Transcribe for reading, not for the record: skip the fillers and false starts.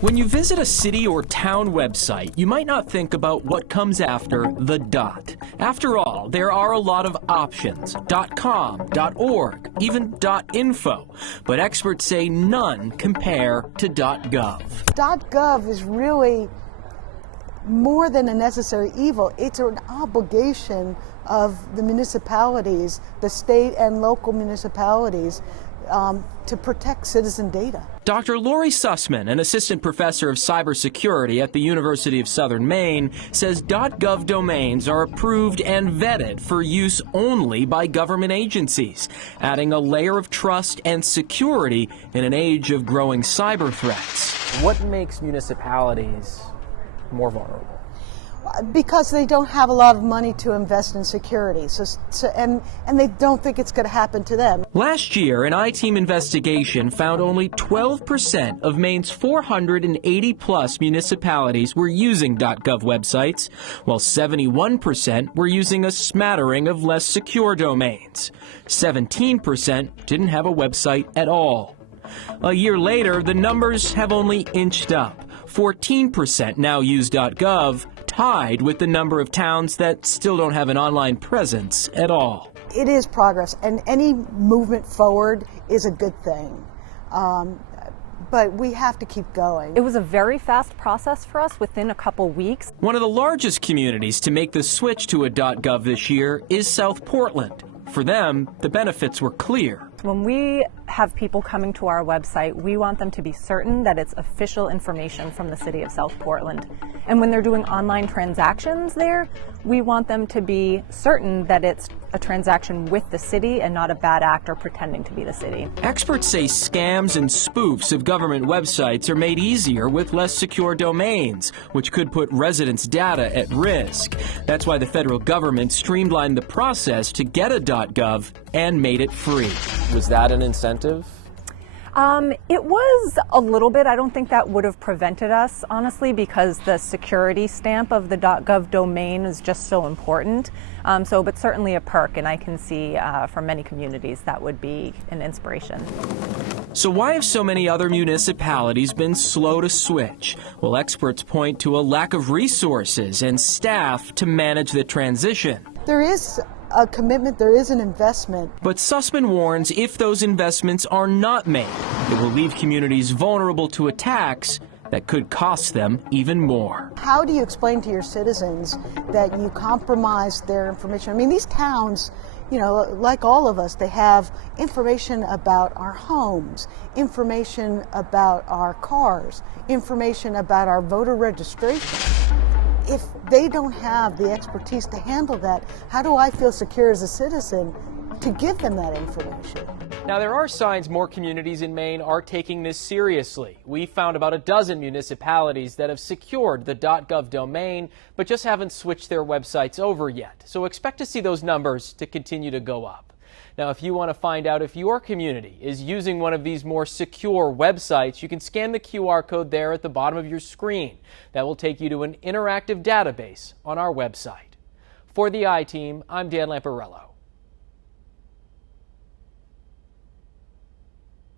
When you visit a city or town website, you might not think about what comes after the .dot. After all, there are a lot of options. .com, .org, even .info. But experts say none compare to .gov. .gov is really more than a necessary evil. It's an obligation of the municipalities, the state and local municipalities, to protect citizen data. Dr. Lori Sussman, an assistant professor of cybersecurity at the University of Southern Maine, says .gov domains are approved and vetted for use only by government agencies, adding a layer of trust and security in an age of growing cyber threats. What makes municipalities more vulnerable? Because they don't have a lot of money to invest in security, and they don't think it's going to happen to them. Last year, an I-Team investigation found only 12% of Maine's 480-plus municipalities were using .gov websites, while 71% were using a smattering of less secure domains. 17% didn't have a website at all. A year later, the numbers have only inched up. 14% now use .gov, tied with the number of towns that still don't have an online presence at all. It is progress, and any movement forward is a good thing. But we have to keep going. It was a very fast process for us within a couple weeks. One of the largest communities to make the switch to a .gov this year is South Portland. For them, the benefits were clear. When we have people coming to our website, we want them to be certain that it's official information from the city of South Portland. And when they're doing online transactions there, we want them to be certain that it's a transaction with the city and not a bad actor pretending to be the city. Experts say scams and spoofs of government websites are made easier with less secure domains, which could put residents' data at risk. That's why the federal government streamlined the process to get a .gov and made it free. Was that an incentive? It was a little bit. I don't think that would have prevented us, honestly, because the security stamp of the .gov domain is just so important. But certainly a perk, and I can see for many communities that would be an inspiration. So why have so many other municipalities been slow to switch? Well, experts point to a lack of resources and staff to manage the transition. There is a commitment, there is an investment. But Sussman warns if those investments are not made, it will leave communities vulnerable to attacks that could cost them even more. How do you explain to your citizens that you compromise their information? I mean, these towns, you know, like all of us, they have information about our homes, information about our cars, information about our voter registration. If they don't have the expertise to handle that, how do I feel secure as a citizen to give them that information? Now, there are signs more communities in Maine are taking this seriously. We found about a dozen municipalities that have secured the .gov domain, but just haven't switched their websites over yet. So expect to see those numbers to continue to go up. Now, if you want to find out if your community is using one of these more secure websites, you can scan the QR code there at the bottom of your screen. That will take you to an interactive database on our website. For the I-Team, I'm Dan Lamparello.